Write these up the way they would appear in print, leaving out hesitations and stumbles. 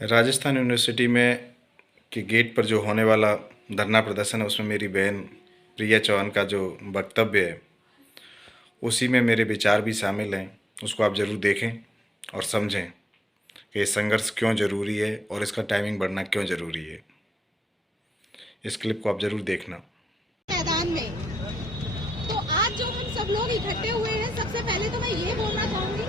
Rajasthan university में के gate पर जो होने वाला धरना प्रदर्शन है उसमें मेरी बहन प्रिया चौहान का जो वक्तव्य है उसी में मेरे विचार भी शामिल हैं। उसको आप ज़रूर देखें और समझें कि ये संघर्ष क्यों ज़रूरी है और इसका टाइमिंग बढ़ना क्यों ज़रूरी है। इस क्लिप को आप ज़रूर देखना। मैदान में तो आज जो हम सब लोग इकट्ठे हुए हैं, सबसे पहले तो मैं ये बोलना चाहूंगी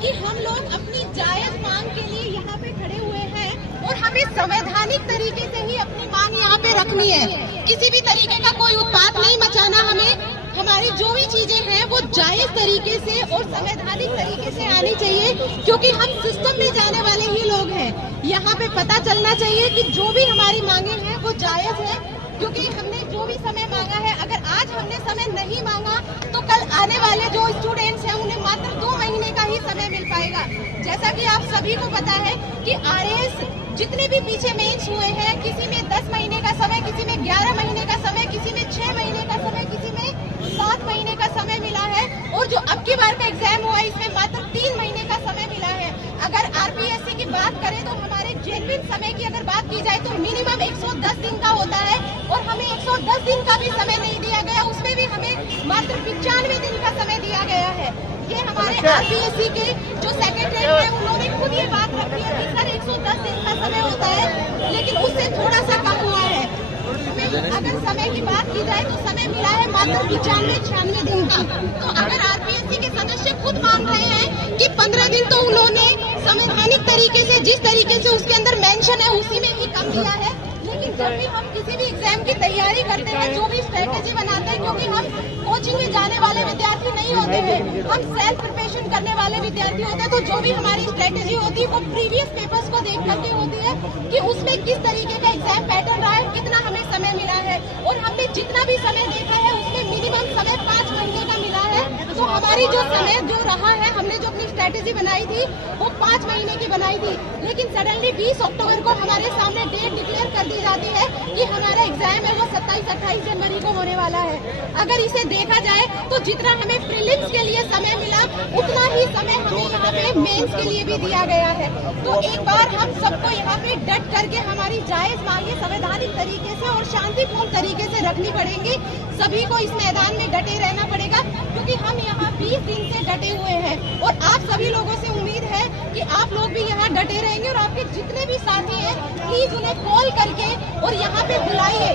कि हम लोग अपनी जायज मांग के लिए यहाँ पे खड़े हुए हैं और हमें संवैधानिक तरीके से ही अपनी मांग यहाँ पे रखनी है। किसी भी तरीके का कोई उत्पात नहीं मचाना। हमें हमारी जो भी चीजें हैं वो जायज तरीके से और संवैधानिक तरीके से आनी चाहिए, क्योंकि हम सिस्टम में जाने वाले ही लोग हैं। यहाँ पे पता चलना चाहिए कि जो भी हमारी मांगे हैं वो जायज है, क्योंकि हमने जो भी समय मांगा है, अगर आज हमने समय नहीं मांगा तो कल आने वाले जो स्टूडेंट्स हैं उन्हें मात्र 2 महीने का ही समय मिल पाएगा। जैसा कि आप सभी को पता है कि आरएस जितने भी पीछे मेंस हुए हैं, किसी में 10 महीने का समय, किसी में 11 महीने का समय, किसी में 6 महीने का समय, किसी में 7 महीने का समय मिला है, और जो अब की बार का एग्जाम हुआ है इसमें मात्र 3 महीने का समय मिला है। अगर आरपीएससी की बात करें तो हमारे जेन्युइन समय की अगर बात की जाए तो मिनिमम 110 दिन का होता है, और हमें 110 दिन का भी समय नहीं दिया गया, उसमें भी हमें मात्र 95 दिन का समय दिया गया है। ये हमारे आरपीएससी के जो सेक्रेटरी हैं उन्होंने खुद ये बात रखी है कि सर 110 दिन का समय होता है, लेकिन उससे थोड़ा सा कम हुआ है। अगर समय की बात की जाए तो समय मिला है मात्र 95-96 दिन का। तो अगर आरपीएससी के सदस्य खुद मान रहे हैं कि 15 दिन तो उन्होंने संवैधानिक तरीके से, जिस तरीके से उसके अंदर मेंशन है उसी में ही कम दिया है, लेकिन जब भी हम किसी भी एग्जाम की तैयारी करते हैं, जो भी स्ट्रेटेजी बनाते हैं, क्योंकि हम कोचिंग में जाने वाले विद्यार्थी नहीं होते हैं, हम सेल्फ प्रिपरेशन करने वाले विद्यार्थी होते हैं, तो जो भी हमारी स्ट्रेटेजी होती है वो प्रीवियस पेपर्स को देख करके होती है कि उसमें किस तरीके का एग्जाम पैटर्न रहा है, कितना हमें समय मिला है, और हमने जितना भी समय देखा है उसमें मिनिमम समय 5 महीने का मिला है। तो हमारी जो समय जो रहा है, हमने जो अपनी स्ट्रेटेजी बनाई थी वो 5 महीने की बनाई थी, लेकिन सडनली 20 अक्टूबर को हमारे सामने डेट डिक्लेयर कर दी जाती है कि हमारा एग्जाम है वो 27-28 जनवरी को होने वाला है। अगर इसे देखा जाए तो जितना हमें प्रीलिम्स के लिए समय मिला उतना ही समय हमें यहाँ पे मेंस के लिए भी दिया गया है। तो एक बार हम सबको यहाँ पे डट करके हमारी जायज मांगे संवैधानिक तरीके से और शांतिपूर्ण तरीके से रखनी पड़ेंगी। सभी को इस मैदान में डटे रहना पड़ेगा, क्योंकि हम यहाँ 20 दिन से डटे हुए हैं, और आप सभी लोगों से उम्मीद है कि आप लोग भी यहाँ डटे रहेंगे, और आपके जितने भी साथी हैं प्लीज उन्हें कॉल करके और यहाँ पे बुलाइए।